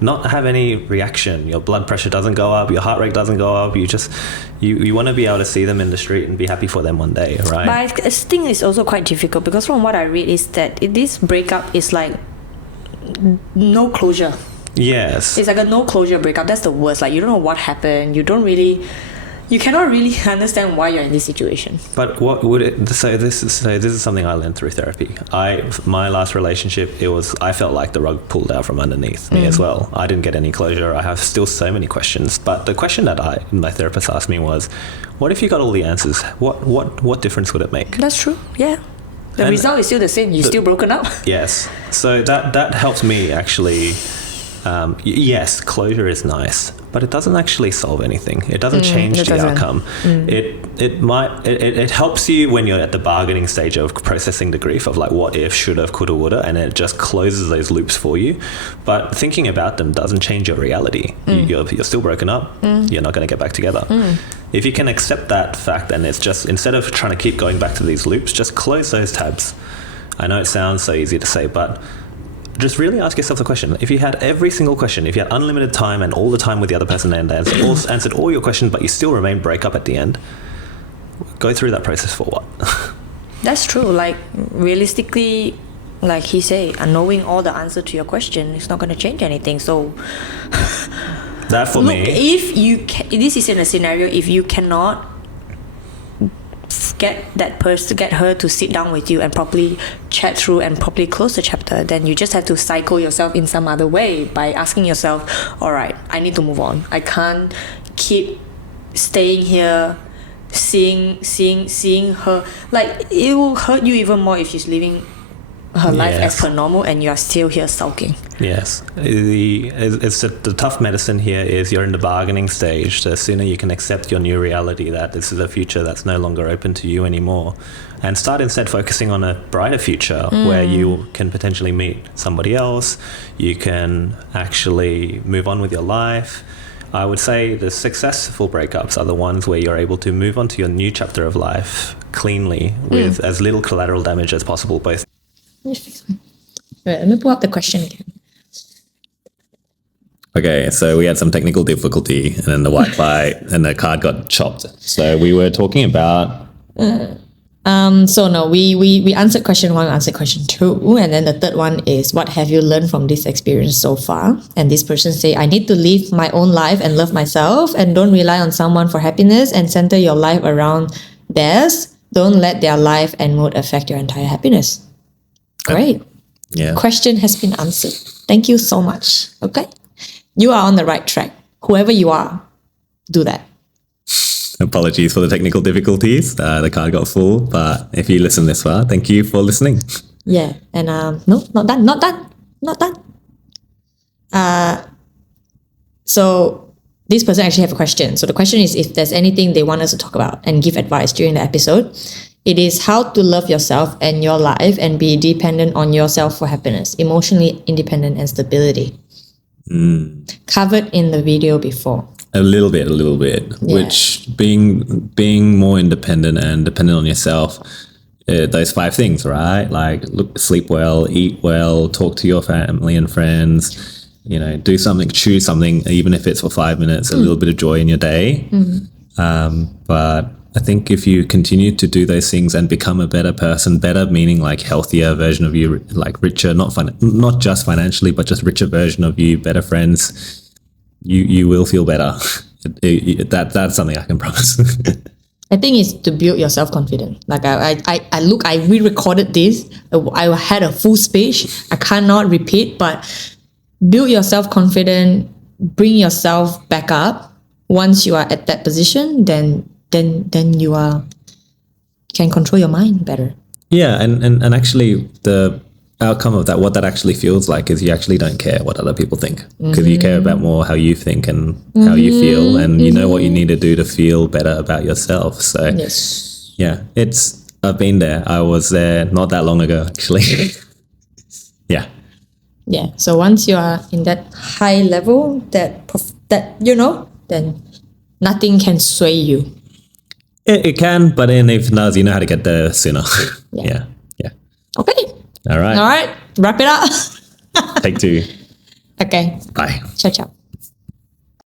not have any reaction. Your blood pressure doesn't go up, your heart rate doesn't go up. You want to be able to see them in the street and be happy for them one day, right? But I think it's also quite difficult, because from what I read is that this breakup is like no closure. Yes. It's like a no closure breakup. That's the worst. Like, you don't know what happened. You cannot really understand why you're in this situation. But what would it? So this is something I learned through therapy. My last relationship, I felt like the rug pulled out from underneath me as well. I didn't get any closure. I have still so many questions. But the question that my therapist asked me was, what if you got all the answers? What difference would it make? That's true. Yeah. The result is still the same. You're still broken up. Yes. So that helps me actually. Yes, closure is nice, but it doesn't actually solve anything. It doesn't change the outcome. It helps you when you're at the bargaining stage of processing the grief of like what if, shoulda, coulda, woulda, and it just closes those loops for you. But thinking about them doesn't change your reality. You're still broken up. You're not going to get back together. If you can accept that fact, and it's just, instead of trying to keep going back to these loops, just close those tabs. I know it sounds so easy to say, but just really ask yourself the question. If you had every single question, if you had unlimited time and all the time with the other person and answered all your questions, but you still remain breakup at the end, go through that process for what? That's true. Like, realistically, like he said, knowing all the answer to your question is not going to change anything. So that for me, if you this is in a scenario, if you cannot get her to sit down with you and properly chat through and properly close the chapter, then you just have to cycle yourself in some other way by asking yourself, all right, I need to move on. I can't keep staying here, seeing her. Like, it will hurt you even more if she's living her life as per normal and you are still here sulking. Yes. The tough medicine here is you're in the bargaining stage. The sooner you can accept your new reality that this is a future that's no longer open to you anymore, and start instead focusing on a brighter future where you can potentially meet somebody else, you can actually move on with your life. I would say the successful breakups are the ones where you're able to move on to your new chapter of life cleanly with as little collateral damage as possible, both. Wait, let me pull up the question again. Okay, so we had some technical difficulty and then the Wi-Fi and the card got chopped. So we were talking about... So no, we answered question 1, answered question 2, and then the third one is, what have you learned from this experience so far? And this person say, I need to live my own life and love myself and don't rely on someone for happiness and center your life around theirs. Don't let their life and mood affect your entire happiness. Great. Yeah. Question has been answered. Thank you so much. Okay. You are on the right track. Whoever you are, do that. Apologies for the technical difficulties. The card got full, but if you listen this far, thank you for listening. Yeah, and no, not done. So this person actually have a question. So the question is if there's anything they want us to talk about and give advice during the episode. It is how to love yourself and your life and be dependent on yourself for happiness, emotionally independent and stability. Covered in the video before. A little bit. Yeah. Which being more independent and dependent on yourself, those 5 things, right? Like sleep well, eat well, talk to your family and friends, do something, choose something, even if it's for 5 minutes, a little bit of joy in your day. But I think if you continue to do those things and become a better person, better meaning like healthier version of you, like richer, not just financially, but just richer version of you, better friends, you will feel better. That's something I can promise. I think it's to build your self-confidence. Like I re-recorded this. I had a full speech. I cannot repeat, but build your self-confidence, bring yourself back up. Once you are at that position, then you can control your mind better. Yeah, and actually the outcome of that, what that actually feels like is you actually don't care what other people think, because you care about more how you think and how you feel, and you know what you need to do to feel better about yourself. So yes. Yeah, I've been there. I was there not that long ago, actually. Yeah. So once you are in that high level, that then nothing can sway you. It can, but then if it does, you know how to get there sooner. Yeah. Okay. All right. Wrap it up. Take 2. Okay. Bye. Ciao.